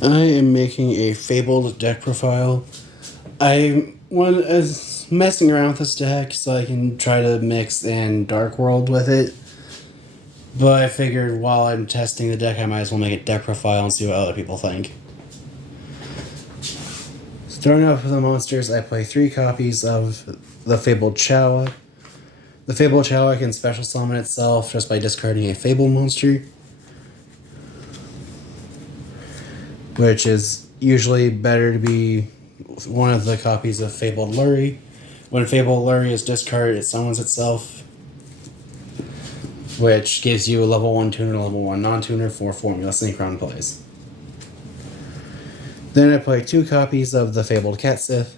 I am making a fabled deck profile. I was messing around with this deck so I can try to mix in Dark World with it. But I figured while I'm testing the deck, I might as well make a deck profile and see what other people think. Starting off with the monsters, I play 3 copies of the Fabled Chawa. The Fabled Chawa can special summon itself just by discarding a Fabled monster, which is usually better to be one of the copies of Fabled Lurry. When Fabled Lurry is discarded, it summons itself, which gives you a level 1 tuner, level 1 non-tuner for Formula Synchron plays. Then I play 2 copies of the Fabled Catsith.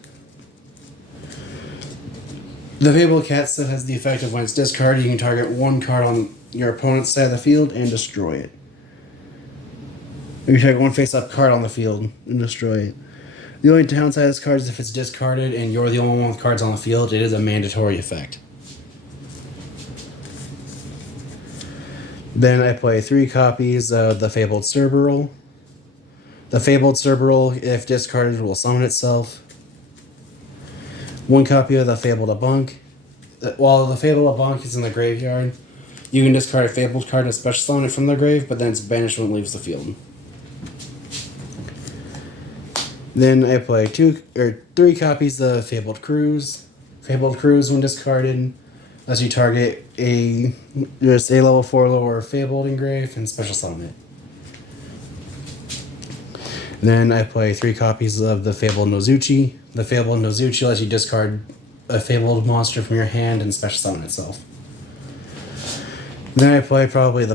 The Fabled Catsith has the effect of when it's discarded, you can target 1 card on your opponent's side of the field and destroy it. You can target 1 face-up card on the field and destroy it. The only downside of this card is if it's discarded and you're the only one with cards on the field, it is a mandatory effect. Then I play 3 copies of the Fabled Cerberus. The Fabled Cerberus, if discarded, will summon itself. 1 copy of the Fabled Abunk. While the Fabled Abunk is in the graveyard, you can discard a Fabled card and special summon it from the grave, but then it's banished when it leaves the field. Then I play 3 copies of Fabled Cruise. Fabled Cruise, when discarded, lets you target just a level 4 lower Fabled engrave and special summon it. Then I play 3 copies of the Fabled Nozuchi. The Fabled Nozuchi lets you discard a Fabled monster from your hand and special summon itself. Then I play probably the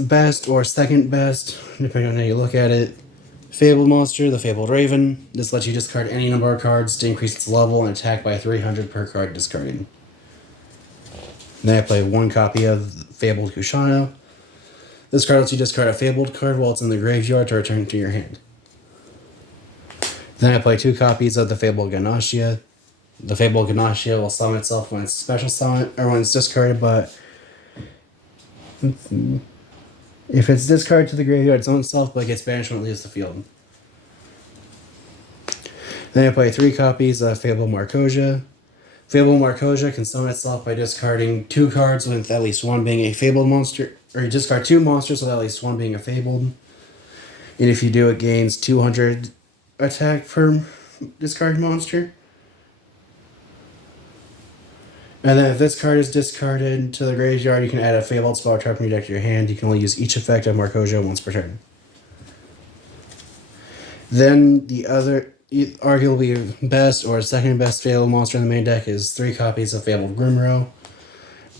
best or second best, depending on how you look at it, Fabled monster, the Fabled Raven. This lets you discard any number of cards to increase its level and attack by 300 per card discarded. Then I play 1 copy of Fabled Kushano. This card lets you discard a Fabled card while it's in the graveyard to return to your hand. Then I play 2 copies of the Fabled Ganashia. The Fabled Ganashia will summon itself when it's special summon or when it's discarded, but if it's discarded to the graveyard, it summons itself, but it gets banished when it leaves the field. Then I play 3 copies of Fabled Marcosia. Fabled Marcosia can summon itself by discarding 2 cards with at least 1 being a Fabled monster, or you discard 2 monsters with at least 1 being a Fabled. And if you do, it gains 200 attack per discarded monster. And then if this card is discarded to the graveyard, you can add a Fabled spell trap from your deck to your hand. You can only use each effect of Marcosia once per turn. Then the other, arguably best or second best Fabled monster in the main deck is 3 copies of Fabled Grimrow.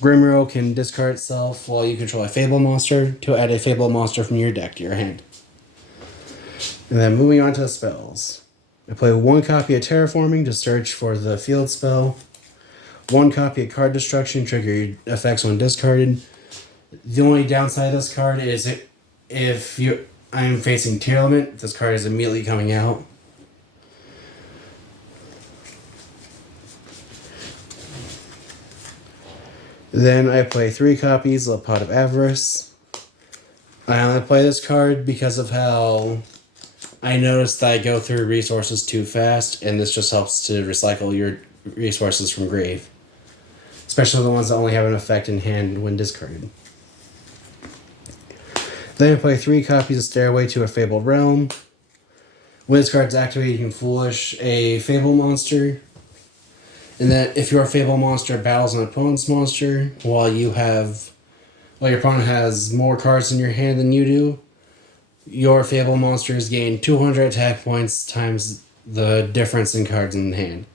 Grimrow can discard itself while you control a Fabled monster to add a Fabled monster from your deck to your hand. And then moving on to the spells. I play 1 copy of Terraforming to search for the field spell. 1 copy of Card Destruction, trigger your effects when discarded. The only downside of this card is if I'm facing Tearlament, this card is immediately coming out. Then I play 3 copies of Pot of Avarice. I only play this card because of how I noticed that I go through resources too fast, and this just helps to recycle your resources from grave. Especially the ones that only have an effect in hand when discarded. Then I play 3 copies of Stairway to a Fabled Realm. When this card's activated, you can Foolish a Fabled monster. And then if your Fabled monster battles an opponent's monster, while your opponent has more cards in your hand than you do, your Fabled monsters gain 200 attack points times the difference in cards in hand.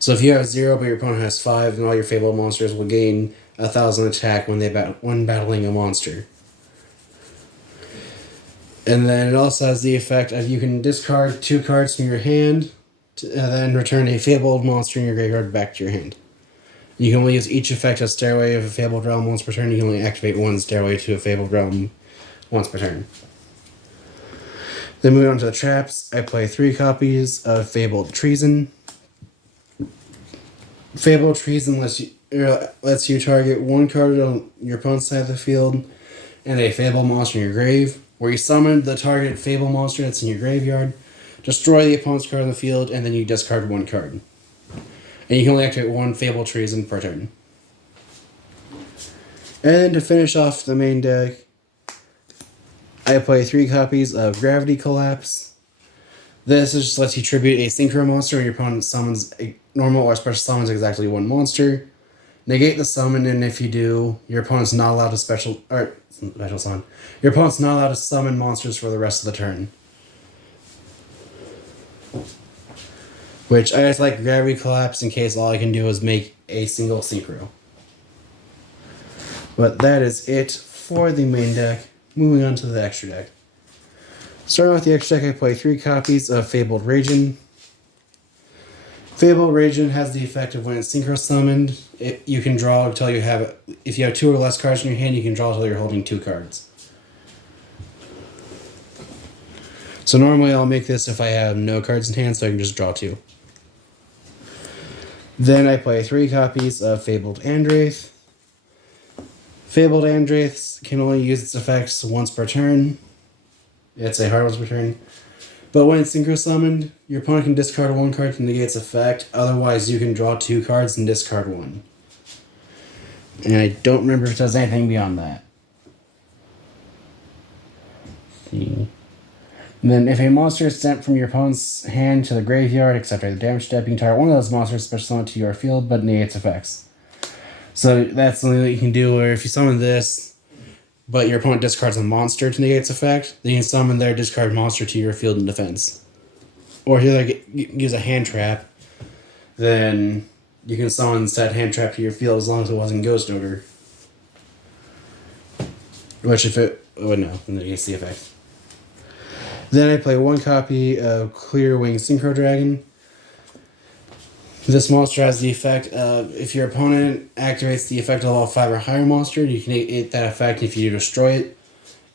So if you have 0 but your opponent has 5, then all your Fabled monsters will gain 1,000 attack when battling a monster. And then it also has the effect of you can discard 2 cards from your hand and then return a Fabled monster in your graveyard back to your hand. You can only use each effect of Stairway of a Fabled Realm once per turn. You can only activate 1 Stairway to a Fabled Realm once per turn. Then moving on to the traps, I play 3 copies of Fabled Treason. Fabled Treason lets you target 1 card on your opponent's side of the field and a Fabled monster in your grave, where you summon the target Fable monster that's in your graveyard, destroy the opponent's card on the field, and then you discard one card. And you can only activate one Fable Treason per turn. And to finish off the main deck, I play 3 copies of Gravity Collapse. This just lets you tribute a synchro monster when your opponent summons a normal or special summons exactly one monster. Negate the summon, and if you do, your opponent's not allowed to special summon. Your opponent's not allowed to summon monsters for the rest of the turn. Which I just like Gravity Collapse in case all I can do is make a single synchro. But that is it for the main deck. Moving on to the extra deck. Starting with the extra deck, I play 3 copies of Fabled Ragin. Fabled Ragin has the effect of when it's synchro summoned, you can draw until you have... If you have 2 or less cards in your hand, you can draw until you're holding 2 cards. So normally I'll make this if I have no cards in hand, so I can just draw 2. Then I play 3 copies of Fabled Andraith. Fabled Andraith can only use its effects once per turn. It's a hard once per turn. But when it's synchro summoned, your opponent can discard 1 card to negate its effect. Otherwise, you can draw 2 cards and discard 1. And I don't remember if it does anything beyond that. See. And then if a monster is sent from your opponent's hand to the graveyard, except for the damage step, you can target one of those monsters special summon to your field, but negate its effects. So that's something that you can do where if you summon this, but your opponent discards a monster to negate its effect, then you can summon their discard monster to your field in defense. Or if you like use a hand trap, then you can summon said hand trap to your field as long as it wasn't Ghost Ogre. Which if it... Oh no, then negates the effect. Then I play 1 copy of Clear Wing Synchro Dragon. This monster has the effect of, if your opponent activates the effect of a level 5 or higher monster, you can negate that effect if you destroy it.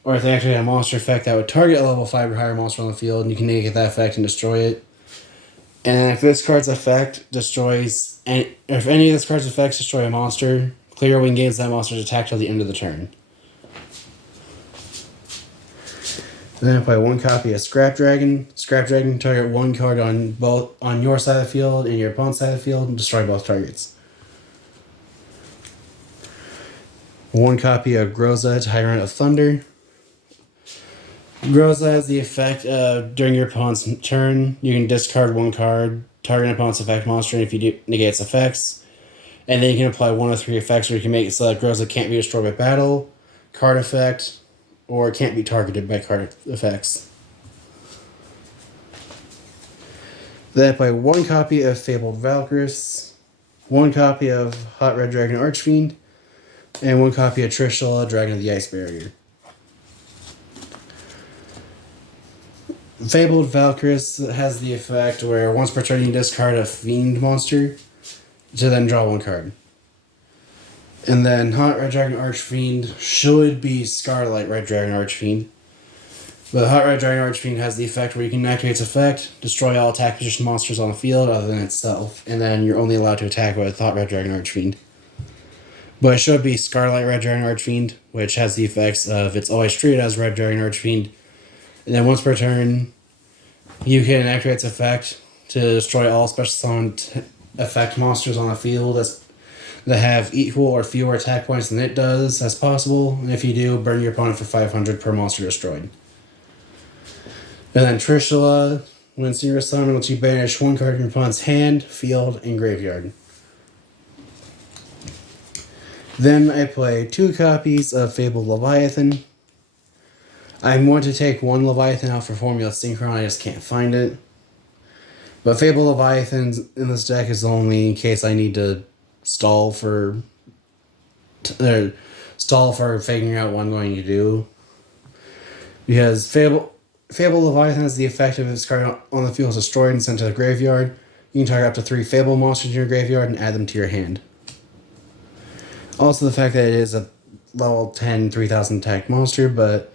Or if they activate a monster effect that would target a level 5 or higher monster on the field, you can negate that effect and destroy it. And if this card's effect destroys, if any of this card's effects destroy a monster, Clear Wing gains that monster's attack till the end of the turn. Then I play 1 copy of Scrap Dragon. Scrap Dragon can target 1 card on your side of the field and your opponent's side of the field and destroy both targets. 1 copy of Groza, Tyrant of Thunder. Groza has the effect of during your opponent's turn, you can discard 1 card, target an opponent's effect monster, and if you do, negate its effects. And then you can apply 1 of 3 effects where you can make it so that Groza can't be destroyed by battle, card effect, or can't be targeted by card effects. Then I play 1 copy of Fabled Valkyris, 1 copy of Hot Red Dragon Archfiend, and 1 copy of Trishula, Dragon of the Ice Barrier. Fabled Valkyris has the effect where once per turn you discard a Fiend monster to then draw 1 card. And then Hot Red Dragon Archfiend should be Scarlet Red Dragon Archfiend. But Hot Red Dragon Archfiend has the effect where you can activate its effect, destroy all attack position monsters on the field other than itself, and then you're only allowed to attack with Hot Red Dragon Archfiend. But it should be Scarlet Red Dragon Archfiend, which has the effects of it's always treated as Red Dragon Archfiend. And then once per turn, you can activate its effect to destroy all special summoned effect monsters on the field that have equal or fewer attack points than it does as possible. And if you do, burn your opponent for 500 per monster destroyed. And then Trishula, when Synchro Summon, lets you banish 1 card from your opponent's hand, field, and graveyard. Then I play 2 copies of Fabled Leviathan. I want to take 1 Leviathan out for Formula Synchron, I just can't find it. But Fabled Leviathan in this deck is only in case I need to stall for figuring out what I'm going to do. Because Fabled Leviathan has the effect of its card on the field is destroyed and sent to the graveyard. You can target up to 3 Fable monsters in your graveyard and add them to your hand. Also the fact that it is a level 10, 3000 attack monster, but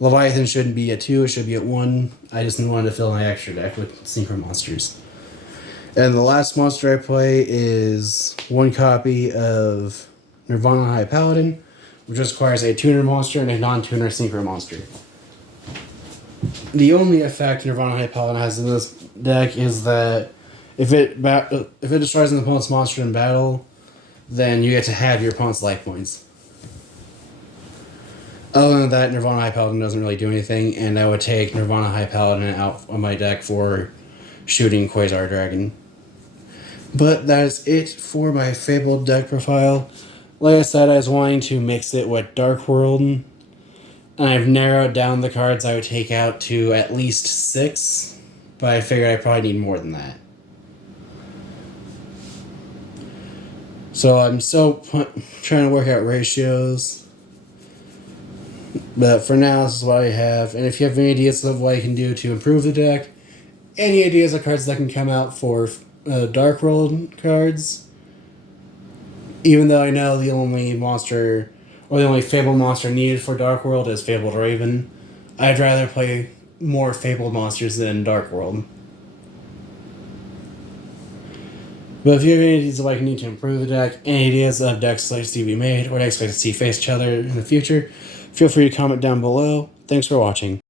Leviathan shouldn't be at 2, it should be at 1. I just wanted to fill my extra deck with synchro monsters. And the last monster I play is 1 copy of Nirvana High Paladin, which requires a tuner monster and a non-tuner synchro monster. The only effect Nirvana High Paladin has in this deck is that if it destroys an opponent's monster in battle, then you get to have your opponent's life points. Other than that, Nirvana High Paladin doesn't really do anything, and I would take Nirvana High Paladin out of my deck for shooting Quasar Dragon. But that's it for my Fabled deck profile. Like I said, I was wanting to mix it with Dark World, and I've narrowed down the cards I would take out to at least 6, but I figured I probably need more than that. So I'm still trying to work out ratios. But for now, this is what I have. And if you have any ideas of what I can do to improve the deck, any ideas of cards that can come out for Dark World cards, even though I know the only monster, or the only Fabled monster needed for Dark World is Fabled Raven, I'd rather play more Fabled monsters than Dark World. But if you have any ideas of what I can need to improve the deck, any ideas of decks like to be made, or I expect to see face each other in the future, feel free to comment down below. Thanks for watching.